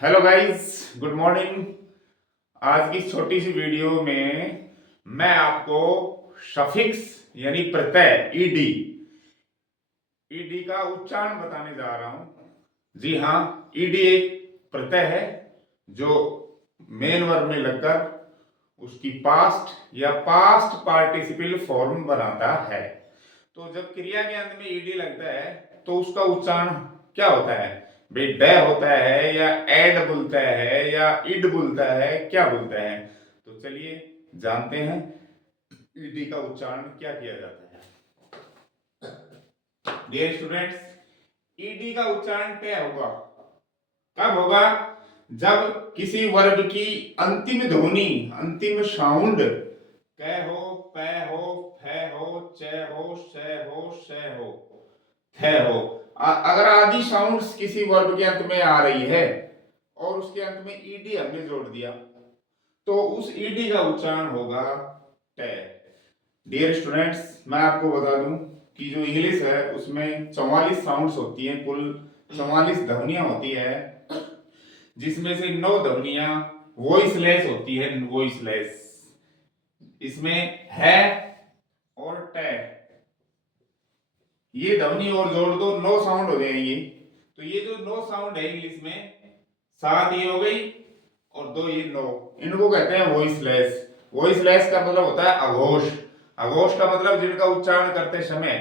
Hello guys, good morning. आज की छोटी सी वीडियो में मैं आपको सफिक्स यानी प्रत्यय ईडी ईडी का उच्चारण बताने जा रहा हूं। जी हाँ, ईडी एक प्रत्यय है जो मेन वर्ब में लगकर उसकी पास्ट या पास्ट पार्टिसिपल फॉर्म बनाता है। तो जब क्रिया के अंत में ईडी लगता है तो उसका उच्चारण क्या होता है? भाई ड होता है या एड बोलता है या इड बोलता है, क्या बोलता है? तो चलिए जानते हैं ईडी का उच्चारण क्या किया जाता है। डियर स्टूडेंट्स, ईडी का उच्चारण क्या होगा? कब होगा? जब किसी वर्ब की अंतिम ध्वनि, अंतिम साउंड क हो, प हो, फ हो, च हो, श हो, श हो, थ हो, अगर आदि साउंड्स किसी वर्ब के अंत में आ रही है और उसके अंत में ईडी हमने जोड़ दिया तो उस ईडी का उच्चारण होगा ट। डियर स्टूडेंट्स, मैं आपको बता दूं कि जो इंग्लिश है उसमें 44 साउंड्स होती हैं, कुल 44 ध्वनियां होती है, जिसमें से 9 ध्वनियां वॉइसलेस होती है, वॉइसलेस। इसमें है और ट, ये ध्वनि और जोड़ दो 9 साउंड हो जाएंगे। तो ये जो 9 साउंड है इंग्लिश में, 7 ये हो गई और 2 ये 9, इनको कहते हैं वॉइसलेस। वॉइसलेस का मतलब होता है अघोष। अघोष का मतलब जिनका उच्चारण करते समय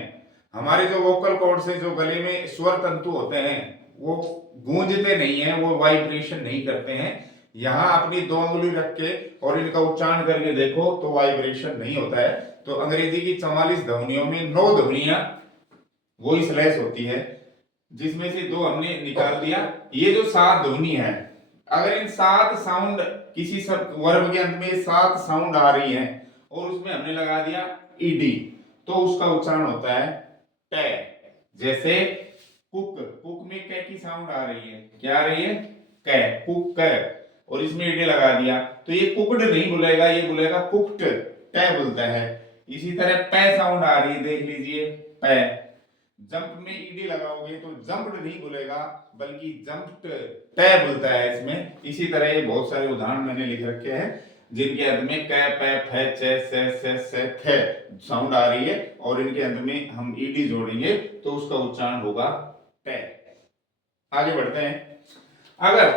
हमारे जो वोकल कॉर्ड से जो गले में स्वर तंतु होते हैं वो गूंजते नहीं है, वो वाइब्रेशन नहीं करते हैं। यहां अपनी 2 अंगुली रख के और इनका उच्चारण करके देखो तो वाइब्रेशन नहीं होता है। तो अंग्रेजी की 44 ध्वनियों में 9 ध्वनियां वॉइसलेस होती है, जिसमें से 2 हमने निकाल दिया। ये जो 7 ध्वनि है, अगर इन 7 साउंड किसी वर्ब के अंत में 7 साउंड आ रही हैं और उसमें हमने लगा दिया ईडी तो उसका उच्चारण होता है ट। जैसे कुक, कुक में क की साउंड आ रही है, क्या आ रही है? क, कुक क, और इसमें ईडी लगा दिया तो ये कुकड नहीं बोलेगा, ये बोलेगा कुक्ड, ट बोलता है। इसी तरह प साउंड आ रही है, देख लीजिए प। जंप में ईडी लगाओगे तो जंप्ड नहीं बोलेगा बल्कि जंप्ड ट बोलता है इसमें। इसी तरह ये बहुत सारे उदाहरण मैंने लिख रखे हैं जिनके अंत में क, प, फ, च, स, थ साउंड आ रही है और इनके अंत में हम ईडी जोड़ेंगे तो उसका उच्चारण होगा ट। आगे बढ़ते हैं। अगर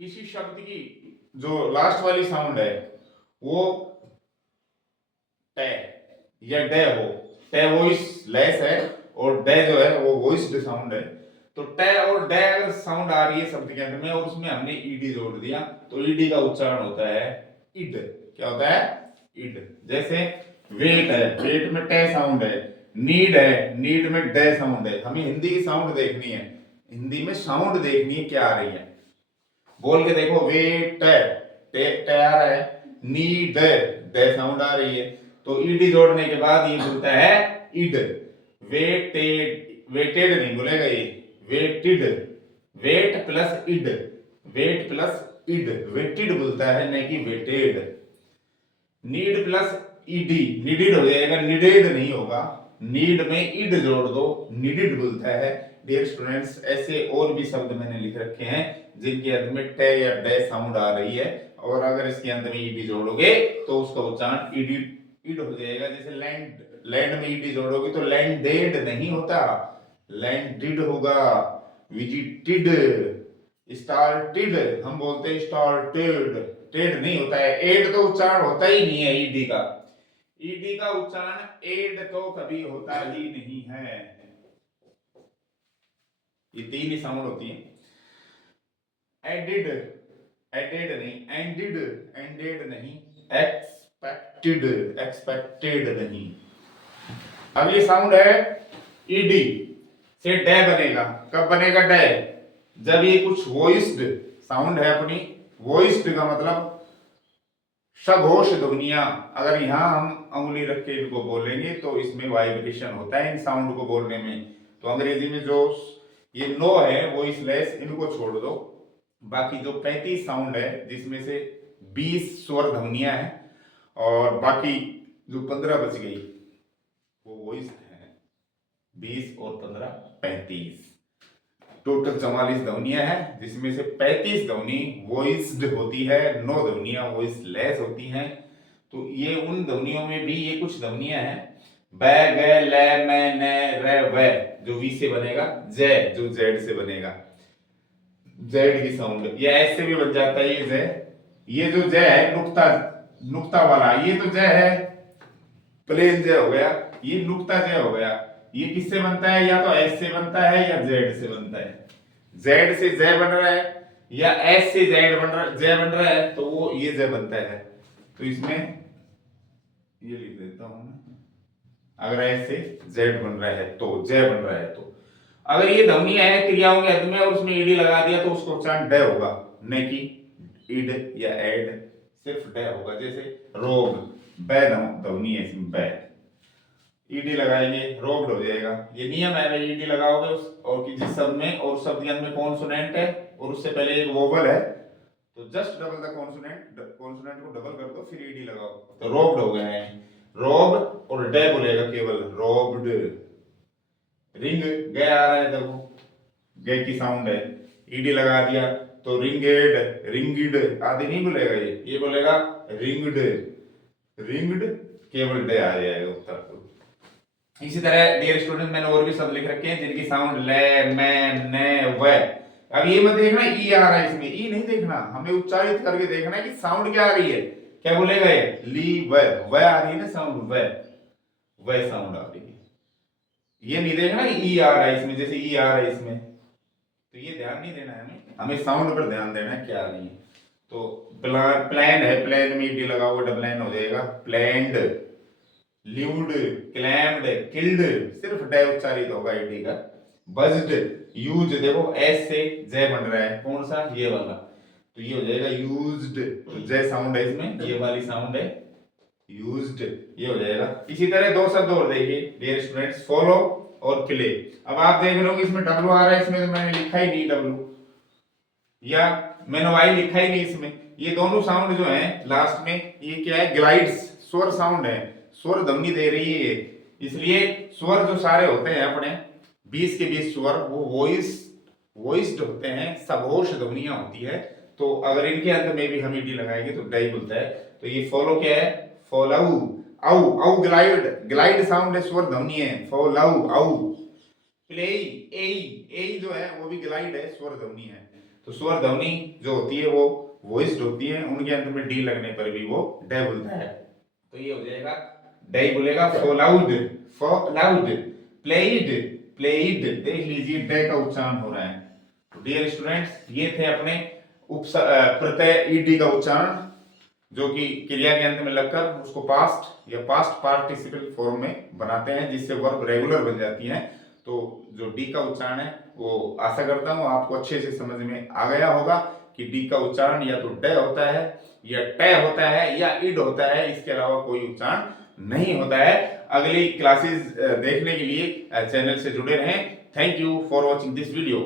किसी शब्द की जो लास्ट वाली साउंड है वो ट या ड हो, ट वॉइस लेस है और ड जो है वो वॉइस्ड साउंड है, तो ट और ड अगर साउंड आ रही है शब्द के अंत में और उसमें हमने ईडी जोड़ दिया तो ईडी का उच्चारण होता है इड। क्या होता है? इड। जैसे वेट है, वेट में ट साउंड है। नीड है, नीड में ड साउंड है। हमें हिंदी की साउंड देखनी है, हिंदी में साउंड देखनी है क्या आ रही है। बोल के देखो, वेट ट आ रहा है, नीड ड साउंड आ रही है, तो ईडी जोड़ने के बाद ये बोलता है इड। वेटेड, वेटेड नहीं बोलेगा ये, weighted, weight plus ed, weight plus ed, weighted बोलता है नहीं कि weighted. Need plus ED needed हो जाएगा, निडेड नहीं होगा। नीड में इड जोड़ दो, निडिड बोलता है। डियर स्टूडेंट्स, ऐसे और भी शब्द मैंने लिख रखे हैं जिनके अंत में ट या ड साउंड आ रही है और अगर इसके अंत में ईडी जोड़ोगे तो उसका उच्चारण ईडी इड हो जाएगा। जैसे लैंड, लैंड में ईडी जोड़ोगे तो लैंडेड नहीं होता, लैंडिड होगा। विजिटेड, स्टार्टेड, हम बोलते हैं स्टार्टेड, टेड नहीं होता है। एड तो उच्चारण होता ही नहीं है ईडी का। ईडी का उच्चारण एड तो कभी होता ही नहीं है। ये 3 ही साउंड होती है। एडिड, एडेड नहीं, एंडिड, एंडेड नहीं, एक्सपेक्टेड, एक्सपेक्टेड नहीं। अब ये साउंड है ईडी से ड बनेगा। कब बनेगा ड? जब ये कुछ वॉइस्ड साउंड है अपनी, वॉइस्ड का मतलब सघोष ध्वनियां, अगर यहां हम उंगली रख के इनको बोलेंगे तो इसमें वाइब्रेशन होता है इन साउंड को बोलने में। तो अंग्रेजी में जो ये नो है वॉइसलेस, इनको छोड़ दो। बाकी जो 35 साउंड है जिसमें से 20 स्वर ध्वनियां हैं और बाकी जो 15 बच गई वो वॉइस है। 20 और 15 35। टोटल 44 ध्वनियां हैं, जिसमें से 35 ध्वनि वॉइस्ड होती है, 9 ध्वनियां वॉइसलेस होती हैं। तो ये उन ध्वनियों में भी ये कुछ ध्वनियां हैं, ब, ग, ल, म, न, र, व, जो वी से बनेगा, ज जो जेड से बनेगा, जेड की साउंड, या एस से भी बन जाता है ये ज। ये जो ज है नुक्ता, नुक्ता वाला, ये तो ज है प्लेन ज हो गया, ये नुक्ता ज हो गया। ये किससे बनता है, या तो एस से बनता है या जेड से बनता है। जेड से ज बन रहा है या एस से जेड बन रहा, ज बन रहा है, तो वो ये ज बनता है। तो इसमें ये लिख देता हूं, अगर एस से जेड बन रहा है तो, ज बन रहा है तो। अगर ये ध्वनियां है क्रियाओं के अंत में और उसमें ईडी लगा दिया तो उसको उच्चारण ड होगा, न कि इड या एड, सिर्फ ड होगा। जैसे रोग, ब ध्वनि है इसमें, ब, ईडी लगाएंगे रोग्ड हो जाएगा। ये नियम है, भाई ईडी लगाओगे और कि जिस शब्द में और शब्द के अंत में कॉन्सोनेंट है और उससे पहले एक वोवल है, तो just double the consonant, consonant को डबल कर दो, फिर ईडी लगाओ, तो रोग्ड हो गए हैं। रोब और ड बोलेगा केवल, रोब्ड। रिंग ग आ रहा है, देखो ग की साउंड है, ईडी लगा दिया तो रिंगेड, रिंगिड आदि नहीं बोलेगा, ये बोलेगा रिंगड, रिंगड, केवल ड आ जाएगा उत्तर। इसी तरह डियर स्टूडेंट मैंने और भी शब्द लिख रखे हैं जिनकी साउंड ले, मैं, ने, व। अब ये मत देखना ई आ रहा है इसमें, ई नहीं देखना, हमें उच्चारित करके देखना है कि साउंड क्या आ रही है। क्या बोलेगा ये, ली व आ रही है ना साउंड, व साउंड आ रही है। ये नहीं देखना कि ई आ रहा है इसमें, जैसे ई आ रहा है इसमें, तो ये ध्यान नहीं देना है हमें साउंड पर ध्यान देना है क्या आ रही है। तो प्लान है, प्लान में डी लगाओ डबल एन हो जाएगा, प्लैंड, ल्यूड, क्लैम्ड, किल्ड, सिर्फ ड उच्चारित होगा ईडी का। बज्ड, यूज, देखो एस से ज बन रहा है, कौन सा, ये वाला, तो ये हो जाएगा यूज्ड, तो ज साउंड है इसमें, ये वाली साउंड है यूज्ड, ये हो जाएगा। इसी तरह दो शब्द और देखिए डियर स्टूडेंट्स, फॉलो और प्ले। अब आप देख रहे हो कि इसमें डब्ल्यू आ रहा है, इसमें तो मैंने लिखा ही नहीं डब्ल्यू, या मैंने वाई लिखा ही नहीं इसमें। ये दोनों साउंड जो है लास्ट में, ये क्या है, ग्लाइड्स, स्वर साउंड है, स्वर ध्वनि दे रही है, इसलिए स्वर जो सारे होते हैं अपने 20 के 20 स्वर वो वॉइस्ड होते हैं, सबहोश ध्वनियां होती है। तो अगर इनके अंत में भी हम ईडी लगाएंगे तो डाई बोलता है। तो ये फॉलो क्या है, फॉलो, औ औ ग्लाइड, ग्लाइड साउंड है, स्वर ध्वनि है, फॉलो औ। प्ले, ए जो है वो भी ग्लाइड है, स्वर ध्वनि है। तो स्वर ध्वनि जो होती है वो वॉइस्ड होती है, उनके अंत में डी लगने पर भी वो डे बोलता है। तो ये हो जाएगा, डे बोलेगा फॉलाउड, फॉलाउड, प्लेइड, प्लेइड, देख लीजिए डे का उच्चारण हो रहा है। तो डियर स्टूडेंट्स ये थे अपने प्रत्यय ईडी का उच्चारण, जो कि क्रिया के अंत में लगकर उसको पास्ट या पास्ट पार्टिसिपल फॉर्म में बनाते हैं, जिससे वर्ब रेगुलर बन जाती है। तो जो डी का उच्चारण है वो आशा करता हूँ आपको अच्छे से समझ में आ गया होगा कि डी का उच्चारण या तो ड होता है या ट होता है या इड होता है, इसके अलावा कोई उच्चारण नहीं होता है। अगली क्लासेस देखने के लिए चैनल से जुड़े रहें। Thank you for watching this video.